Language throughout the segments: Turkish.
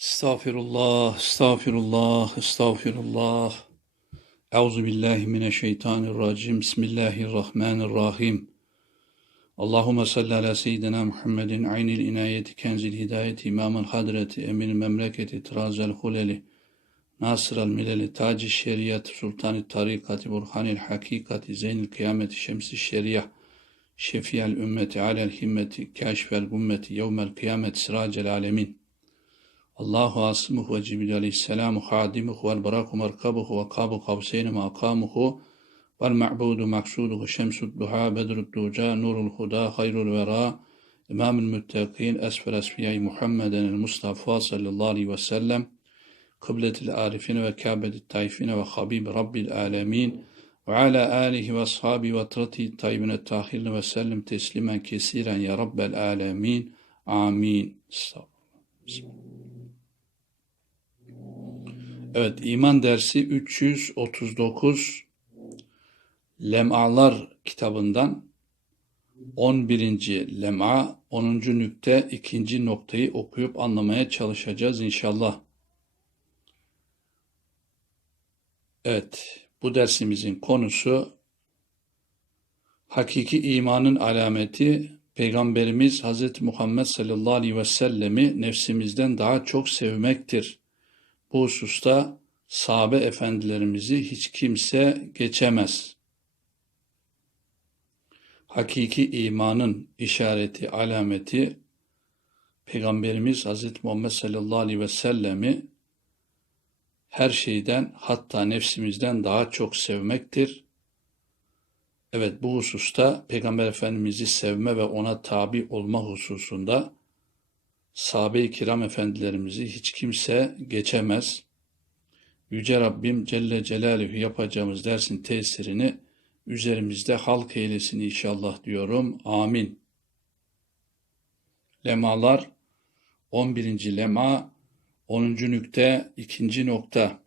Estağfirullah, estağfirullah, estağfirullah. Euzu billahi mineşşeytanirracim. Bismillahirrahmanirrahim. Allahumme salli ala seyyidina Muhammedin aynil inayeti kenzil hidayeti imamın hadreti emir memleketi trazel huleli nasıral mileli taci şeriat sultani tarikati burhanil hakikati zeynil kıyameti şemsi şeriyah şefiyel ümmeti alel himmeti kaşfel ümmeti yevmel kıyamet siracel alemin الله عاصمه وجبريل عليه السلام خادمه والبراق مركبه وقاب قوسين مقامه والمعبود مقصوده شمس الضحى بدر الدوجا نور الهدى خير الورى إمام المتقين أسفل أسفياء محمد المصطفى صلى الله عليه وسلم قبلة العارفين وكعبة الطائفين وخبيب رب العالمين وعلى آله وأصحابه وترتي الطيبين الطاهرين وسلم تسليما كثيرا يا رب العالمين آمين استغفر الله Evet, iman dersi 339 Lem'alar kitabından 11. lem'a 10. nükte 2. noktayı okuyup anlamaya çalışacağız inşallah. Evet, bu dersimizin konusu hakiki imanın alameti Peygamberimiz Hz. Muhammed sallallahu aleyhi ve sellemi nefsimizden daha çok sevmektir. Bu hususta sahabe efendilerimizi hiç kimse geçemez. Hakiki imanın işareti, alameti Peygamberimiz Hz. Muhammed sallallahu aleyhi ve sellemi her şeyden hatta nefsimizden daha çok sevmektir. Evet bu hususta Peygamber Efendimiz'i sevme ve ona tabi olma hususunda sahabe-i kiram efendilerimizi hiç kimse geçemez. Yüce Rabbim Celle Celaluhu yapacağımız dersin tesirini üzerimizde halk eylesin inşallah diyorum. Amin. Lemalar 11. lema 10. nükte 2. nokta.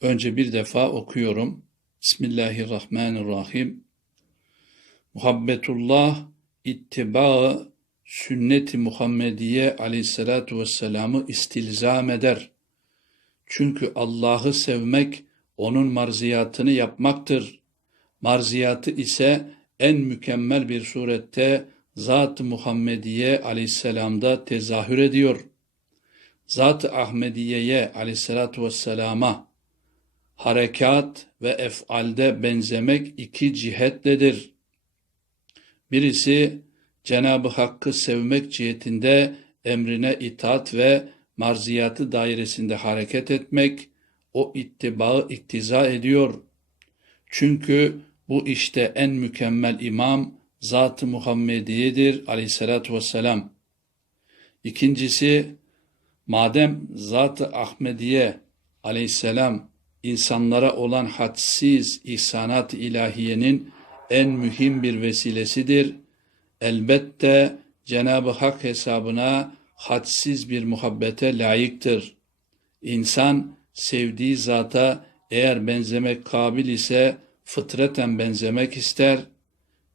Önce bir defa okuyorum. Bismillahirrahmanirrahim. Muhabbetullah ittibağı sünnet-i Muhammediye aleyhissalatu vesselam'ı istilzam eder. Çünkü Allah'ı sevmek onun marziyatını yapmaktır. Marziyatı ise en mükemmel bir surette Zat-ı Muhammediye aleyhisselamda tezahür ediyor. Zat-ı Ahmediye'ye aleyhissalatu vesselama harekat ve efalde benzemek iki cihetledir. Birisi Cenab-ı Hakk'ı sevmek cihetinde emrine itaat ve marziyatı dairesinde hareket etmek, o ittibağı iktiza ediyor. Çünkü bu işte en mükemmel imam Zat-ı Muhammediye'dir aleyhissalatü vesselam. İkincisi, madem Zat-ı Ahmediye aleyhisselam insanlara olan hadsiz ihsanat ilahiyenin en mühim bir vesilesidir, elbette Cenab-ı Hak hesabına hadsiz bir muhabbete layıktır. İnsan sevdiği zata eğer benzemek kabil ise fıtraten benzemek ister.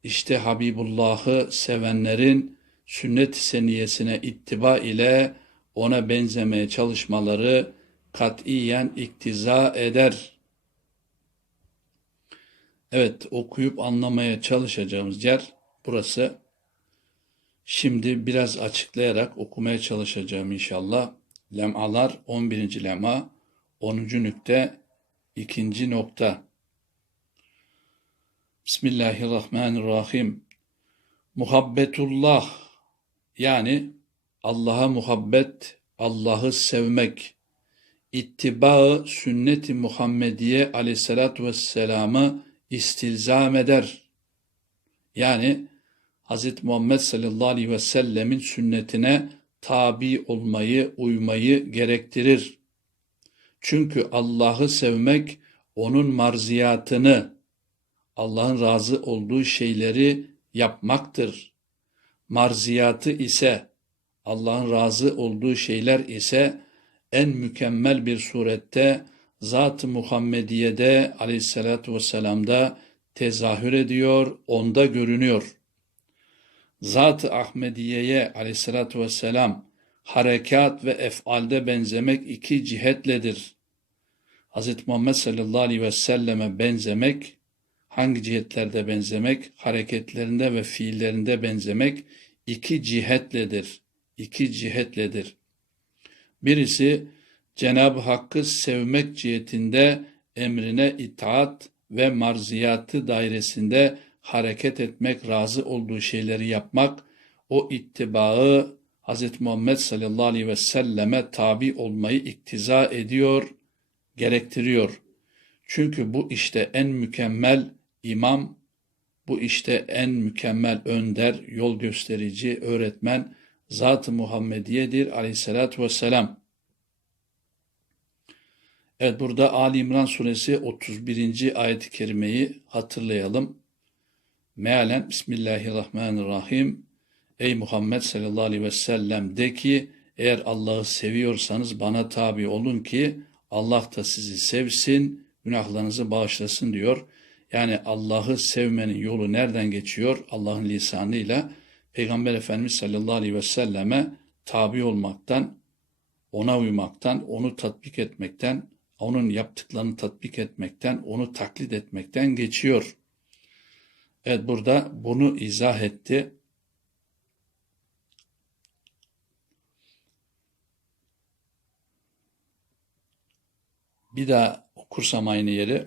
İşte Habibullah'ı sevenlerin sünnet-i seniyesine ittiba ile ona benzemeye çalışmaları katiyen iktiza eder. Evet okuyup anlamaya çalışacağımız yer burası. Şimdi biraz açıklayarak okumaya çalışacağım inşallah. Lemalar 11. lema 10. nükte 2. nokta. Bismillahirrahmanirrahim. Muhabbetullah yani Allah'a muhabbet, Allah'ı sevmek, ittibaı sünnet-i Muhammediye aleyhissalatü vesselam'ı istilzam eder. Yani Hz. Muhammed sallallahu aleyhi ve sellemin sünnetine tabi olmayı, uymayı gerektirir. Çünkü Allah'ı sevmek, onun marziyatını, Allah'ın razı olduğu şeyleri yapmaktır. Marziyatı ise, Allah'ın razı olduğu şeyler ise en mükemmel bir surette Zat-ı Muhammediye'de aleyhissalatü vesselam'da tezahür ediyor, onda görünüyor. Zat-ı Ahmediye'ye aleyhissalatü vesselam harekat ve efalde benzemek iki cihetledir. Hz. Muhammed sallallahu aleyhi ve selleme benzemek, hangi cihetlerde benzemek? Hareketlerinde ve fiillerinde benzemek iki cihetledir. İki cihetledir. Birisi Cenab-ı Hakk'ı sevmek cihetinde emrine itaat ve marziyatı dairesinde hareket etmek, razı olduğu şeyleri yapmak, o ittibaı Hz. Muhammed sallallahu aleyhi ve selleme tabi olmayı iktiza ediyor, gerektiriyor. Çünkü bu işte en mükemmel imam, bu işte en mükemmel önder, yol gösterici, öğretmen, Zat-ı Muhammediye'dir aleyhissalatü vesselam. Evet burada Ali İmran suresi 31. ayet-i kerimeyi hatırlayalım. Mealen Bismillahirrahmanirrahim. Ey Muhammed sallallahu aleyhi ve sellem de ki eğer Allah'ı seviyorsanız bana tabi olun ki Allah da sizi sevsin, günahlarınızı bağışlasın diyor. Yani Allah'ı sevmenin yolu nereden geçiyor? Allah'ın lisanıyla Peygamber Efendimiz sallallahu aleyhi ve selleme tabi olmaktan, ona uymaktan, onu tatbik etmekten, onun yaptıklarını tatbik etmekten, onu taklit etmekten geçiyor. Evet burada bunu izah etti. Bir daha okursam aynı yeri.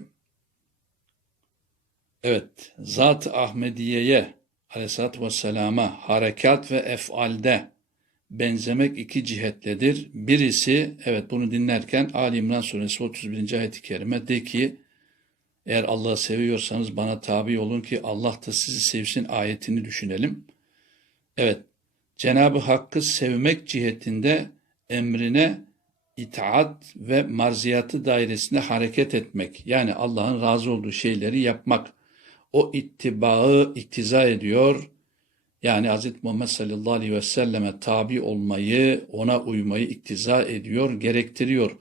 Evet, Zat-ı Ahmediye'ye aleyhissalatü vesselama harekat ve efalde benzemek iki cihetledir. Birisi, evet bunu dinlerken Ali İmran suresi 31. ayet-i kerime de ki, eğer Allah'ı seviyorsanız bana tabi olun ki Allah da sizi sevsin ayetini düşünelim. Evet, Cenab-ı Hakk'ı sevmek cihetinde emrine itaat ve marziyatı dairesinde hareket etmek, yani Allah'ın razı olduğu şeyleri yapmak, o ittibağı iktiza ediyor, yani Hz. Muhammed sallallahu aleyhi ve selleme tabi olmayı, ona uymayı iktiza ediyor, gerektiriyor.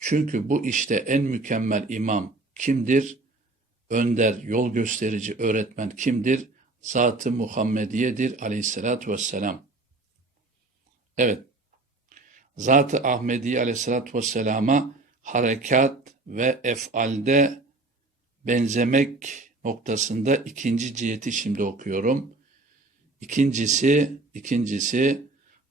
Çünkü bu işte en mükemmel imam kimdir? Önder, yol gösterici öğretmen kimdir? Zat-ı Muhammediye'dir aleyhissalatü vesselam. Evet, Zat-ı Ahmediye aleyhissalatü vesselama harekat ve efalde benzemek noktasında ikinci ciheti şimdi okuyorum. İkincisi, ikincisi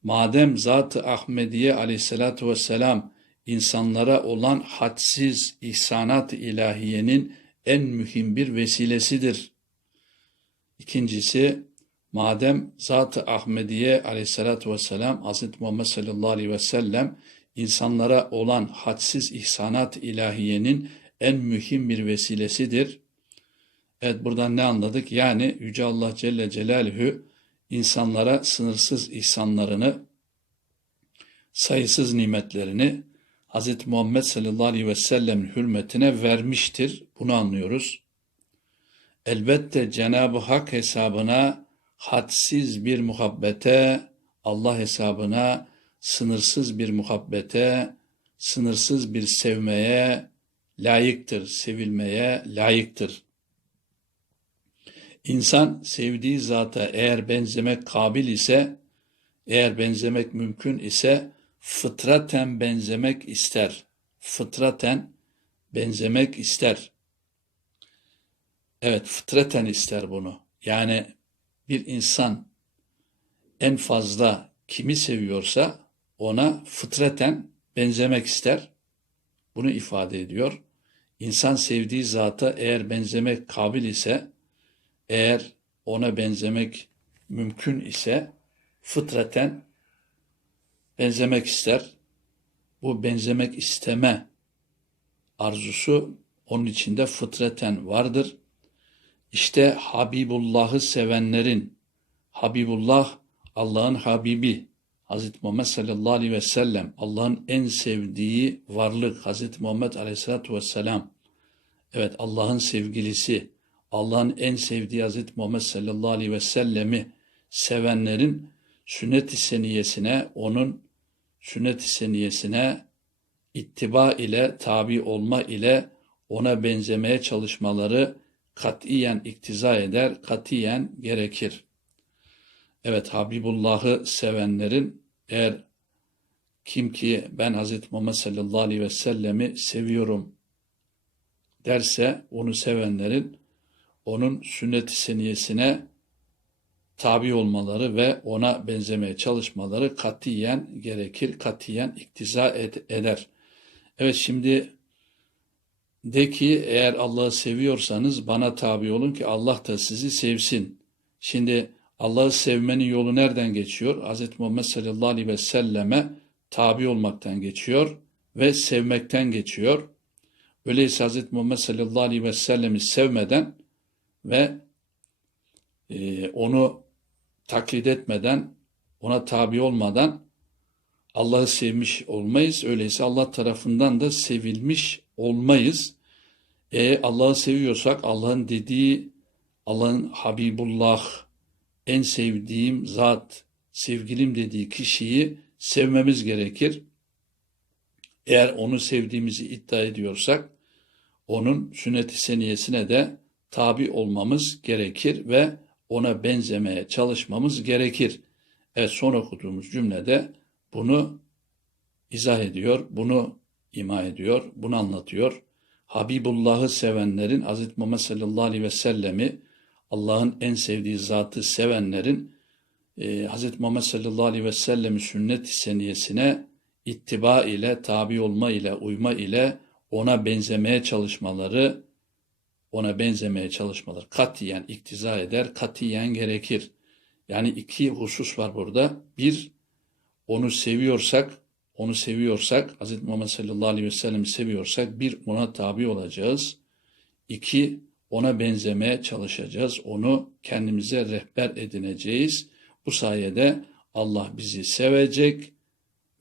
madem Zat-ı Ahmediye aleyhissalatü vesselam insanlara olan hadsiz ihsanat ilahiyenin en mühim bir vesilesidir. İkincisi, madem Zat-ı Ahmediye aleyhissalatü vesselam Hz. Muhammed sallallahu aleyhi ve sellem insanlara olan hadsiz ihsanat ilahiyenin en mühim bir vesilesidir. Evet buradan ne anladık? Yani Yüce Allah Celle Celaluhu insanlara sınırsız ihsanlarını, sayısız nimetlerini Hz. Muhammed sallallahu aleyhi ve sellem hürmetine vermiştir. Bunu anlıyoruz. Elbette Cenab-ı Hak hesabına hadsiz bir muhabbete, Allah hesabına sınırsız bir muhabbete, sınırsız bir sevmeye layıktır, sevilmeye layıktır. İnsan sevdiği zata eğer benzemek kabil ise, eğer benzemek mümkün ise fıtraten benzemek ister. Fıtraten benzemek ister. Evet, fıtraten ister bunu. Yani bir insan en fazla kimi seviyorsa ona fıtraten benzemek ister. Bunu ifade ediyor. İnsan sevdiği zata eğer benzemek kabil ise eğer ona benzemek mümkün ise fıtraten benzemek ister. Bu benzemek isteme arzusu onun içinde fıtraten vardır. İşte Habibullah'ı sevenlerin, Habibullah Allah'ın Habibi, Hz. Muhammed sallallahu aleyhi ve sellem, Allah'ın en sevdiği varlık, Hz. Muhammed aleyhissalatü vesselam, evet Allah'ın sevgilisi, Allah'ın en sevdiği Hazreti Muhammed sallallahu aleyhi ve sellemi sevenlerin sünnet-i seniyesine, onun sünnet-i seniyesine ittiba ile, tabi olma ile ona benzemeye çalışmaları katiyen iktiza eder, katiyen gerekir. Evet Habibullah'ı sevenlerin eğer Kim ki ben Hz. Muhammed sallallahu aleyhi ve sellemi seviyorum derse onu sevenlerin onun sünnet-i seniyesine tabi olmaları ve ona benzemeye çalışmaları katiyen gerekir, katiyen iktiza ed- eder. Evet şimdi de ki eğer Allah'ı seviyorsanız bana tabi olun ki Allah da sizi sevsin. Şimdi Allah'ı sevmenin yolu nereden geçiyor? Hz. Muhammed sallallahu aleyhi ve selleme tabi olmaktan geçiyor ve sevmekten geçiyor. Öyleyse Hz. Muhammed sallallahu aleyhi ve sellemi sevmeden ve e, onu taklit etmeden, ona tabi olmadan Allah'ı sevmiş olmayız. Öyleyse Allah tarafından da sevilmiş olmayız. E Allah'ı seviyorsak Allah'ın dediği, Allah'ın Habibullah, en sevdiğim zat, sevgilim dediği kişiyi sevmemiz gerekir. Eğer onu sevdiğimizi iddia ediyorsak, onun sünnet-i seniyesine de tabi olmamız gerekir ve ona benzemeye çalışmamız gerekir. Evet son okuduğumuz cümlede bunu izah ediyor, bunu ima ediyor, bunu anlatıyor. Habibullah'ı sevenlerin, Hz. Muhammed sallallahu aleyhi ve sellemi, Allah'ın en sevdiği zatı sevenlerin, e, Hz. Muhammed sallallahu aleyhi ve sellemi sünnet-i seniyesine ittiba ile, tabi olma ile, uyma ile ona benzemeye çalışmaları, ona benzemeye çalışmaları katiyen iktiza eder, katiyen gerekir. Yani iki husus var burada. Bir, onu seviyorsak, onu seviyorsak, Hz. Muhammed sallallahu aleyhi ve sellem'i seviyorsak, bir, ona tabi olacağız. İki, ona benzemeye çalışacağız. Onu kendimize rehber edineceğiz. Bu sayede Allah bizi sevecek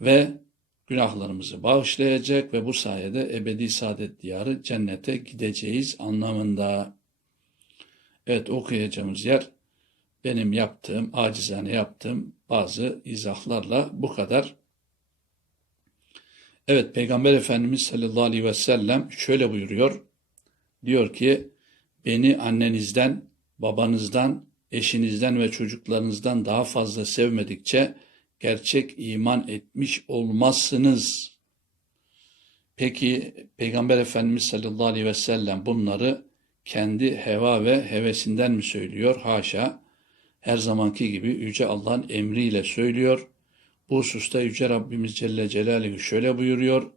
ve günahlarımızı bağışlayacak ve bu sayede ebedi saadet diyarı cennete gideceğiz anlamında. Evet okuyacağımız yer benim yaptığım, acizane yaptığım bazı izahlarla bu kadar. Evet Peygamber Efendimiz sallallahu aleyhi ve sellem şöyle buyuruyor. Diyor ki beni annenizden, babanızdan, eşinizden ve çocuklarınızdan daha fazla sevmedikçe gerçek iman etmiş olmazsınız. Peki Peygamber Efendimiz sallallahu aleyhi ve sellem bunları kendi heva ve hevesinden mi söylüyor? Haşa. Her zamanki gibi Yüce Allah'ın emriyle söylüyor. Bu hususta Yüce Rabbimiz Celle Celaluhu şöyle buyuruyor.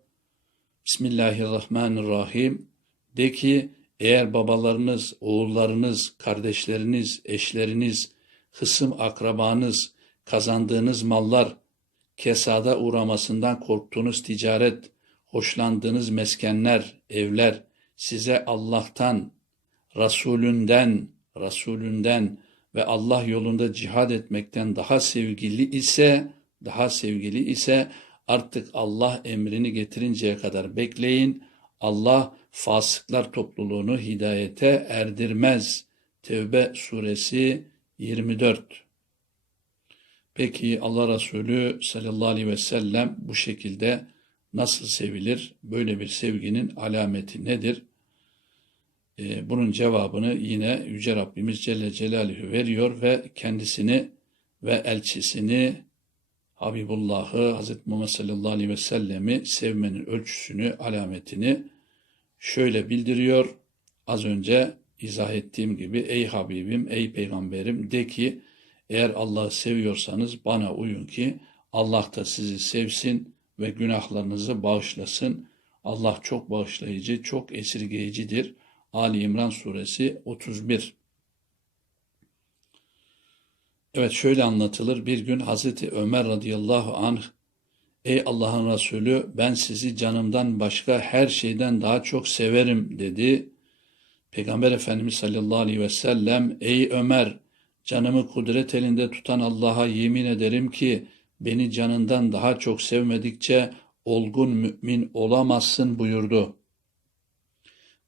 Bismillahirrahmanirrahim. De ki eğer babalarınız, oğullarınız, kardeşleriniz, eşleriniz, hısım akrabanız, kazandığınız mallar, kesada uğramasından korktuğunuz ticaret, hoşlandığınız meskenler, evler size Allah'tan, Resulünden, Resulünden ve Allah yolunda cihad etmekten daha sevgili ise, daha sevgili ise artık Allah emrini getirinceye kadar bekleyin. Allah fasıklar topluluğunu hidayete erdirmez. Tevbe suresi 24 Peki Allah Resulü sallallahu aleyhi ve sellem bu şekilde nasıl sevilir? Böyle bir sevginin alameti nedir? Ee, bunun cevabını yine Yüce Rabbimiz Celle Celaluhu veriyor ve kendisini ve elçisini Habibullah'ı Hz. Muhammed sallallahu aleyhi ve sellemi sevmenin ölçüsünü, alametini şöyle bildiriyor. Az önce izah ettiğim gibi ey Habibim, ey Peygamberim de ki eğer Allah'ı seviyorsanız bana uyun ki Allah da sizi sevsin ve günahlarınızı bağışlasın. Allah çok bağışlayıcı, çok esirgeyicidir. Ali İmran suresi 31 Evet şöyle anlatılır. Bir gün Hazreti Ömer radıyallahu anh Ey Allah'ın Resulü ben sizi canımdan başka her şeyden daha çok severim dedi. Peygamber Efendimiz sallallahu aleyhi ve sellem Ey Ömer canımı kudret elinde tutan Allah'a yemin ederim ki beni canından daha çok sevmedikçe olgun mümin olamazsın buyurdu.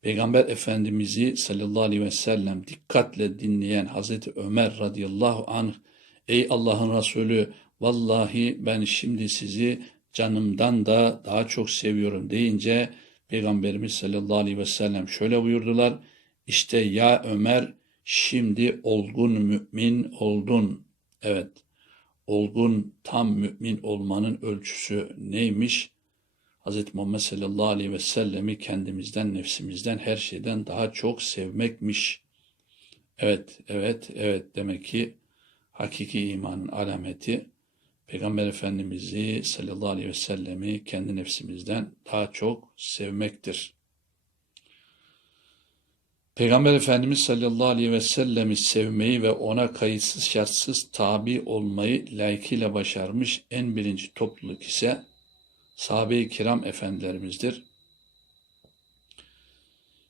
Peygamber Efendimiz'i sallallahu aleyhi ve sellem dikkatle dinleyen Hazreti Ömer radıyallahu anh Ey Allah'ın Resulü vallahi ben şimdi sizi canımdan da daha çok seviyorum deyince Peygamberimiz sallallahu aleyhi ve sellem şöyle buyurdular. İşte ya Ömer şimdi olgun mümin oldun. Evet olgun, tam mümin olmanın ölçüsü neymiş? Hz. Muhammed sallallahu aleyhi ve sellemi kendimizden, nefsimizden, her şeyden daha çok sevmekmiş. Evet, evet, evet demek ki hakiki imanın alameti Peygamber Efendimiz'i sallallahu aleyhi ve sellemi kendi nefsimizden daha çok sevmektir. Peygamber Efendimiz sallallahu aleyhi ve sellemi sevmeyi ve ona kayıtsız şartsız tabi olmayı layıkıyla başarmış en birinci topluluk ise sahabe-i kiram efendilerimizdir.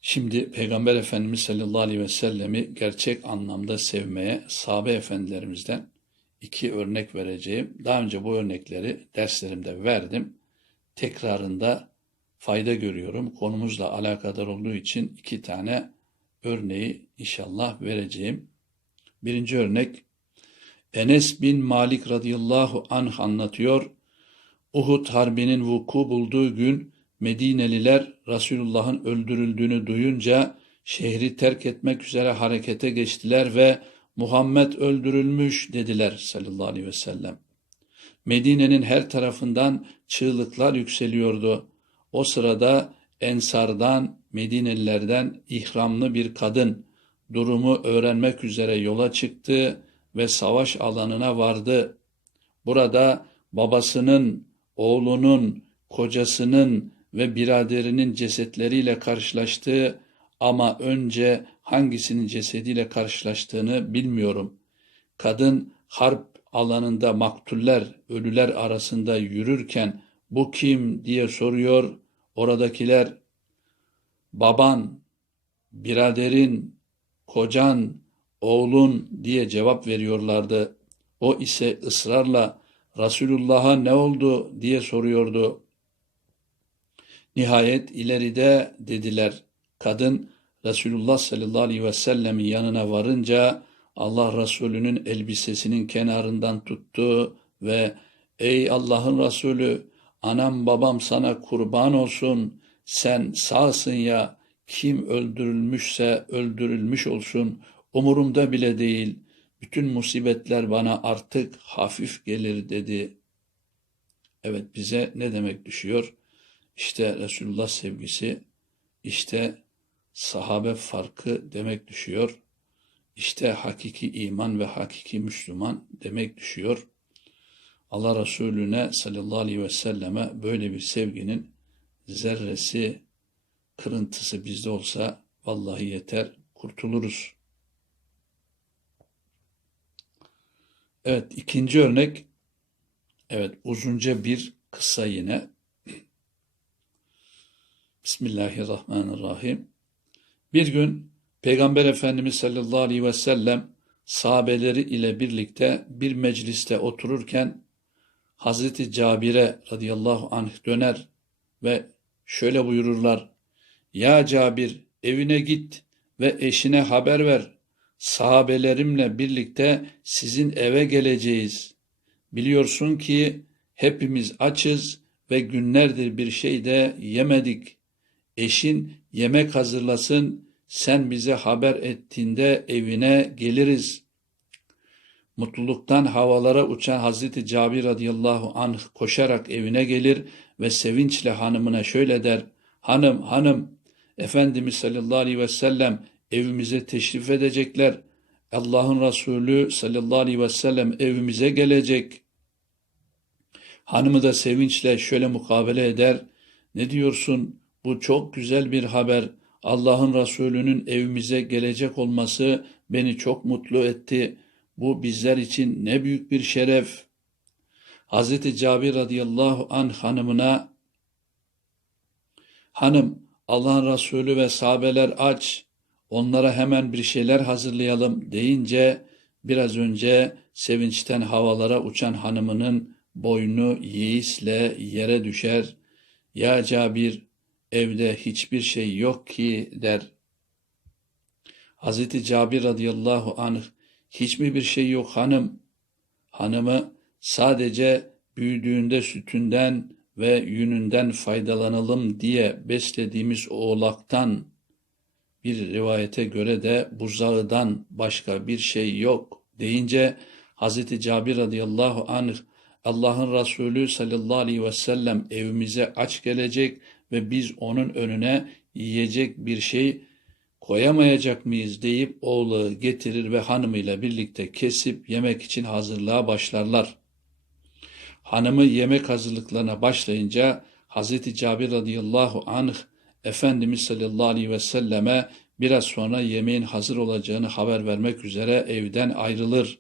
Şimdi Peygamber Efendimiz sallallahu aleyhi ve sellemi gerçek anlamda sevmeye sahabe efendilerimizden iki örnek vereceğim. Daha önce bu örnekleri derslerimde verdim. Tekrarında fayda görüyorum. Konumuzla alakadar olduğu için iki tane örneği inşallah vereceğim. Birinci örnek Enes bin Malik radıyallahu anh anlatıyor. Uhud harbinin vuku bulduğu gün Medineliler Resulullah'ın öldürüldüğünü duyunca şehri terk etmek üzere harekete geçtiler ve Muhammed öldürülmüş dediler sallallahu aleyhi ve sellem. Medine'nin her tarafından çığlıklar yükseliyordu. O sırada Ensardan, Medinelilerden ihramlı bir kadın durumu öğrenmek üzere yola çıktı ve savaş alanına vardı. Burada babasının, oğlunun, kocasının ve biraderinin cesetleriyle karşılaştı ama önce hangisinin cesediyle karşılaştığını bilmiyorum. Kadın harp alanında maktuller, ölüler arasında yürürken bu kim diye soruyor. Oradakiler baban, biraderin, kocan, oğlun diye cevap veriyorlardı. O ise ısrarla Resulullah'a ne oldu diye soruyordu. Nihayet ileride dediler. Kadın Resulullah sallallahu aleyhi ve sellemin yanına varınca Allah Resulü'nün elbisesinin kenarından tuttu ve ''Ey Allah'ın Resulü, anam babam sana kurban olsun, sen sağsın ya, kim öldürülmüşse öldürülmüş olsun, umurumda bile değil, bütün musibetler bana artık hafif gelir.'' dedi. Evet bize ne demek düşüyor? İşte Resulullah sevgisi, işte sahabe farkı demek düşüyor. İşte hakiki iman ve hakiki Müslüman demek düşüyor. Allah Resulüne sallallahu aleyhi ve selleme böyle bir sevginin zerresi, kırıntısı bizde olsa vallahi yeter, kurtuluruz. Evet, ikinci örnek, evet uzunca bir kısa yine. Bismillahirrahmanirrahim. Bir gün Peygamber Efendimiz sallallahu aleyhi ve sellem sahabeleri ile birlikte bir mecliste otururken Hazreti Cabir'e radıyallahu anh döner ve şöyle buyururlar. Ya Cabir evine git ve eşine haber ver. Sahabelerimle birlikte sizin eve geleceğiz. Biliyorsun ki hepimiz açız ve günlerdir bir şey de yemedik. Eşin yemek hazırlasın, sen bize haber ettiğinde evine geliriz. Mutluluktan havalara uçan Hazreti Cabir radıyallahu anh koşarak evine gelir ve sevinçle hanımına şöyle der. Hanım, hanım, Efendimiz sallallahu aleyhi ve sellem evimize teşrif edecekler. Allah'ın Resulü sallallahu aleyhi ve sellem evimize gelecek. Hanımı da sevinçle şöyle mukabele eder. Ne diyorsun? Bu çok güzel bir haber. Allah'ın Resulü'nün evimize gelecek olması beni çok mutlu etti. Bu bizler için ne büyük bir şeref. Hazreti Cabir radıyallahu an hanımına Hanım Allah'ın Resulü ve sahabeler aç onlara hemen bir şeyler hazırlayalım deyince biraz önce sevinçten havalara uçan hanımının boynu yiğisle yere düşer. Ya Cabir evde hiçbir şey yok ki der. Hazreti Cabir radıyallahu anh hiç mi bir şey yok hanım? Hanımı sadece büyüdüğünde sütünden ve yününden faydalanalım diye beslediğimiz oğlaktan bir rivayete göre de buzağıdan başka bir şey yok deyince Hazreti Cabir radıyallahu anh Allah'ın Resulü sallallahu aleyhi ve sellem evimize aç gelecek ve biz onun önüne yiyecek bir şey koyamayacak mıyız deyip oğlu getirir ve hanımıyla birlikte kesip yemek için hazırlığa başlarlar. Hanımı yemek hazırlıklarına başlayınca Hazreti Cabir radıyallahu anh Efendimiz sallallahu aleyhi ve selleme biraz sonra yemeğin hazır olacağını haber vermek üzere evden ayrılır.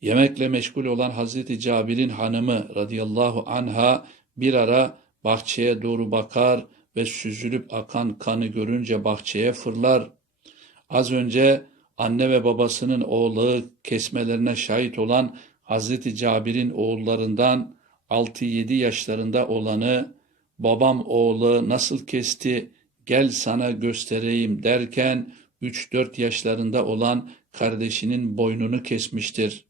Yemekle meşgul olan Hazreti Cabir'in hanımı radıyallahu anha bir ara bahçeye doğru bakar ve süzülüp akan kanı görünce bahçeye fırlar. Az önce anne ve babasının oğlu kesmelerine şahit olan Hazreti Cabir'in oğullarından 6-7 yaşlarında olanı babam oğlu nasıl kesti gel sana göstereyim derken 3-4 yaşlarında olan kardeşinin boynunu kesmiştir.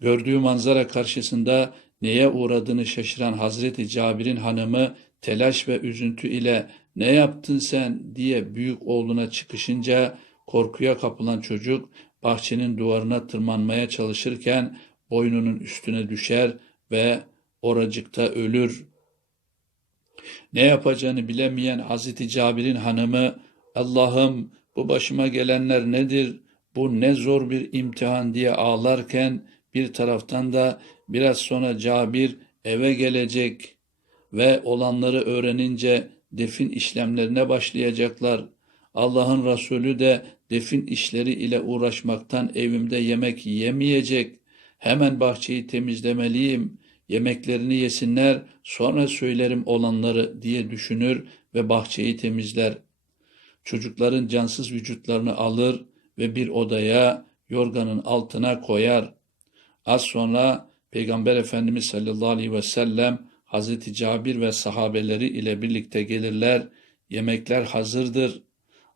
Gördüğü manzara karşısında neye uğradığını şaşıran Hazreti Cabir'in hanımı telaş ve üzüntü ile ne yaptın sen diye büyük oğluna çıkışınca korkuya kapılan çocuk bahçenin duvarına tırmanmaya çalışırken boynunun üstüne düşer ve oracıkta ölür. Ne yapacağını bilemeyen Hazreti Cabir'in hanımı Allah'ım bu başıma gelenler nedir? Bu ne zor bir imtihan diye ağlarken bir taraftan da biraz sonra Cabir eve gelecek ve olanları öğrenince defin işlemlerine başlayacaklar. Allah'ın Resulü de defin işleri ile uğraşmaktan evimde yemek yemeyecek. Hemen bahçeyi temizlemeliyim. Yemeklerini yesinler, sonra söylerim olanları diye düşünür ve bahçeyi temizler. Çocukların cansız vücutlarını alır ve bir odaya yorganın altına koyar. Az sonra Peygamber Efendimiz sallallahu aleyhi ve sellem Hazreti Cabir ve sahabeleri ile birlikte gelirler. Yemekler hazırdır.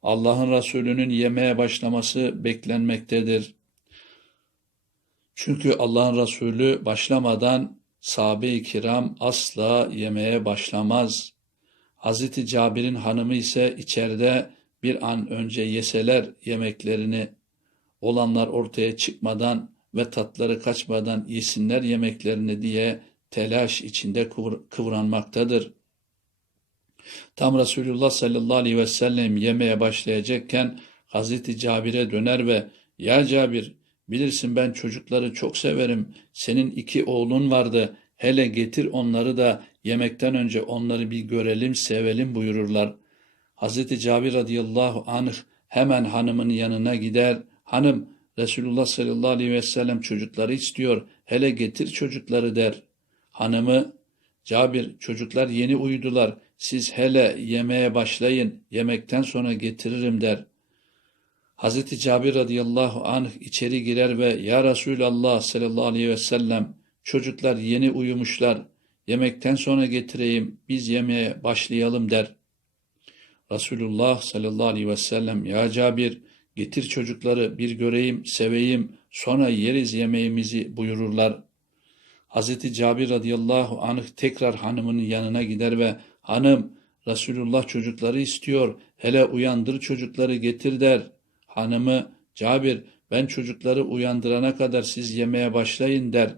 Allah'ın Resulü'nün yemeğe başlaması beklenmektedir. Çünkü Allah'ın Resulü başlamadan sahabe-i kiram asla yemeğe başlamaz. Hazreti Cabir'in hanımı ise içeride bir an önce yeseler yemeklerini olanlar ortaya çıkmadan ve tatları kaçmadan yesinler yemeklerini diye telaş içinde kıvranmaktadır. Tam Resulullah sallallahu aleyhi ve sellem yemeye başlayacakken Hazreti Cabir'e döner ve ''Ya Cabir, bilirsin ben çocukları çok severim. Senin iki oğlun vardı. Hele getir onları da yemekten önce onları bir görelim, sevelim.'' buyururlar. Hazreti Cabir radıyallahu anh hemen hanımın yanına gider. ''Hanım, Resulullah sallallahu aleyhi ve sellem çocukları istiyor. Hele getir çocukları.'' der. Hanımı, Cabir çocuklar yeni uyudular, siz hele yemeğe başlayın, yemekten sonra getiririm der. Hazreti Cabir radıyallahu anh içeri girer ve Ya Resulallah sallallahu aleyhi ve sellem çocuklar yeni uyumuşlar, yemekten sonra getireyim, biz yemeğe başlayalım der. Resulullah sallallahu aleyhi ve sellem Ya Cabir getir çocukları bir göreyim, seveyim, sonra yeriz yemeğimizi buyururlar.'' Hazreti Cabir radıyallahu anh tekrar hanımının yanına gider ve hanım Resulullah çocukları istiyor hele uyandır çocukları getir der. Hanımı Cabir ben çocukları uyandırana kadar siz yemeye başlayın der.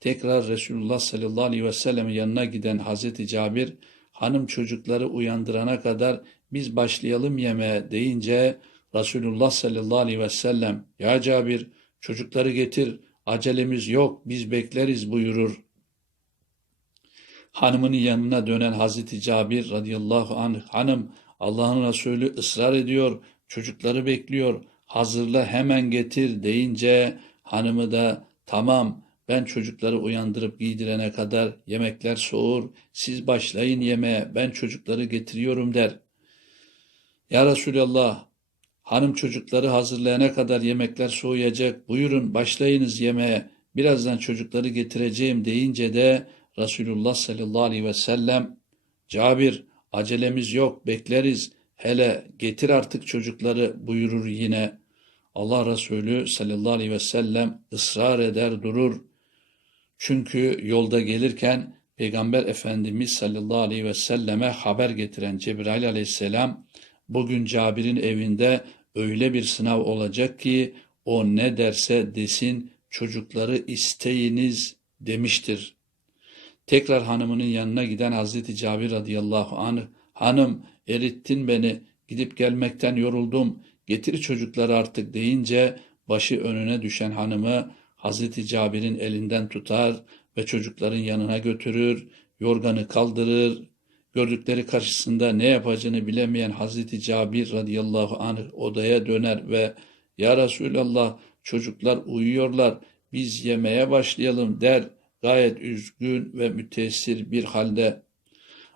Tekrar Resulullah sallallahu aleyhi ve sellem'in yanına giden Hazreti Cabir hanım çocukları uyandırana kadar biz başlayalım yemeğe deyince Resulullah sallallahu aleyhi ve sellem ya Cabir çocukları getir acelemiz yok, biz bekleriz buyurur. Hanımının yanına dönen Hazreti Cabir radıyallahu anh, hanım Allah'ın Resulü ısrar ediyor, çocukları bekliyor, hazırla hemen getir deyince hanımı da tamam ben çocukları uyandırıp giydirene kadar yemekler soğur, siz başlayın yemeğe ben çocukları getiriyorum der. Ya Resulallah Hanım çocukları hazırlayana kadar yemekler soğuyacak. Buyurun başlayınız yemeğe. Birazdan çocukları getireceğim deyince de Resulullah sallallahu aleyhi ve sellem Cabir acelemiz yok bekleriz. Hele getir artık çocukları buyurur yine. Allah Resulü sallallahu aleyhi ve sellem ısrar eder durur. Çünkü yolda gelirken Peygamber Efendimiz sallallahu aleyhi ve selleme haber getiren Cebrail aleyhisselam bugün Cabir'in evinde öyle bir sınav olacak ki o ne derse desin çocukları isteyiniz demiştir. Tekrar hanımının yanına giden Hazreti Cabir radıyallahu anh, hanım erittin beni, gidip gelmekten yoruldum, getir çocukları artık deyince başı önüne düşen hanımı Hazreti Cabir'in elinden tutar ve çocukların yanına götürür, yorganı kaldırır. Gördükleri karşısında ne yapacağını bilemeyen Hazreti Cabir radıyallahu anh odaya döner ve Ya Resulallah çocuklar uyuyorlar, biz yemeye başlayalım der. Gayet üzgün ve müteessir bir halde.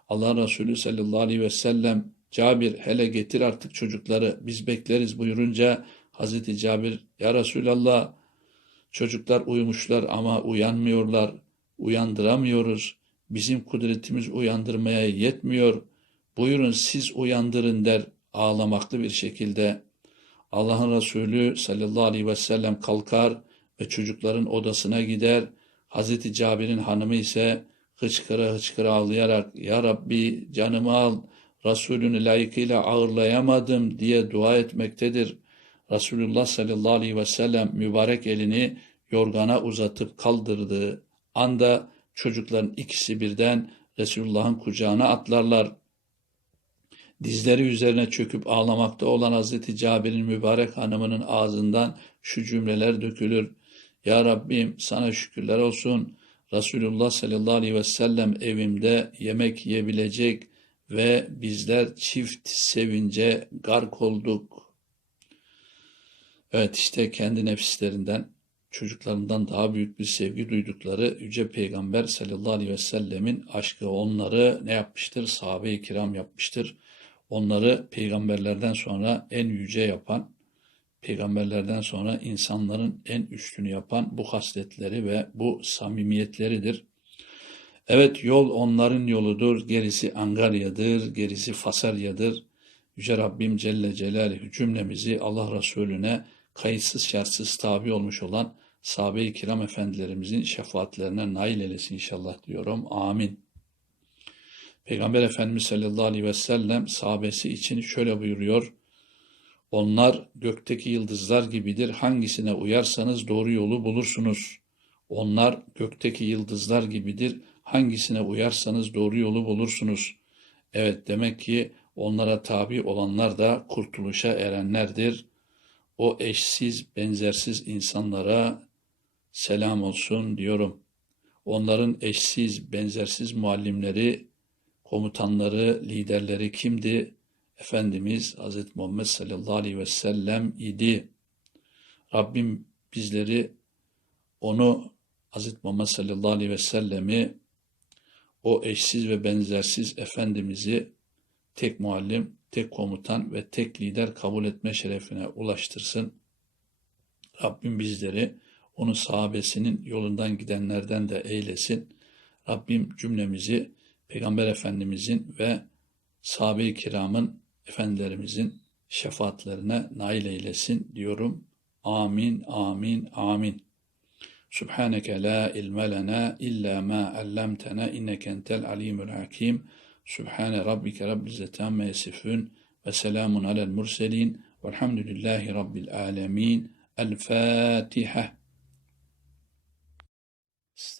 Allah Resulü sallallahu aleyhi ve sellem Cabir hele getir artık çocukları biz bekleriz buyurunca Hazreti Cabir ya Resulallah çocuklar uyumuşlar ama uyanmıyorlar uyandıramıyoruz bizim kudretimiz uyandırmaya yetmiyor. Buyurun siz uyandırın der ağlamaklı bir şekilde. Allah'ın Resulü sallallahu aleyhi ve sellem kalkar ve çocukların odasına gider. Hazreti Cabir'in hanımı ise hıçkıra hıçkıra ağlayarak Ya Rabbi canımı al, Resulünü layıkıyla ağırlayamadım diye dua etmektedir. Resulullah sallallahu aleyhi ve sellem mübarek elini yorgana uzatıp kaldırdığı anda çocukların ikisi birden Resulullah'ın kucağına atlarlar. Dizleri üzerine çöküp ağlamakta olan Hazreti Cabir'in mübarek hanımının ağzından şu cümleler dökülür. Ya Rabbim sana şükürler olsun. Resulullah sallallahu aleyhi ve sellem evimde yemek yiyebilecek ve bizler çift sevince gark olduk. Evet işte kendi nefislerinden, çocuklarından daha büyük bir sevgi duydukları Yüce Peygamber sallallahu aleyhi ve sellemin aşkı onları ne yapmıştır? Sahabe-i kiram yapmıştır. Onları peygamberlerden sonra en yüce yapan, peygamberlerden sonra insanların en üstünü yapan bu hasletleri ve bu samimiyetleridir. Evet yol onların yoludur, gerisi Angarya'dır, gerisi Fasarya'dır. Yüce Rabbim Celle Celaluhu cümlemizi Allah Resulüne kayıtsız şartsız tabi olmuş olan sahabe-i kiram efendilerimizin şefaatlerine nail eylesin inşallah diyorum. Amin. Peygamber Efendimiz sallallahu aleyhi ve sellem sahabesi için şöyle buyuruyor. Onlar gökteki yıldızlar gibidir. Hangisine uyarsanız doğru yolu bulursunuz. Onlar gökteki yıldızlar gibidir. Hangisine uyarsanız doğru yolu bulursunuz. Evet demek ki onlara tabi olanlar da kurtuluşa erenlerdir. O eşsiz, benzersiz insanlara selam olsun diyorum. Onların eşsiz, benzersiz muallimleri, komutanları, liderleri kimdi? Efendimiz Hz. Muhammed sallallahu aleyhi ve sellem idi. Rabbim bizleri onu Hz. Muhammed sallallahu aleyhi ve sellemi o eşsiz ve benzersiz Efendimiz'i tek muallim, tek komutan ve tek lider kabul etme şerefine ulaştırsın. Rabbim bizleri onun sahabesinin yolundan gidenlerden de eylesin. Rabbim cümlemizi Peygamber Efendimizin ve sahabe-i kiramın efendilerimizin şefaatlerine nail eylesin diyorum. Amin, amin, amin. Subhaneke la ilme lena illa ma allamtena inneke entel alimul hakim. Subhane rabbike rabbil izzeti amma yasifun ve selamun alel murselin velhamdülillahi rabbil alemin. El Fatiha. so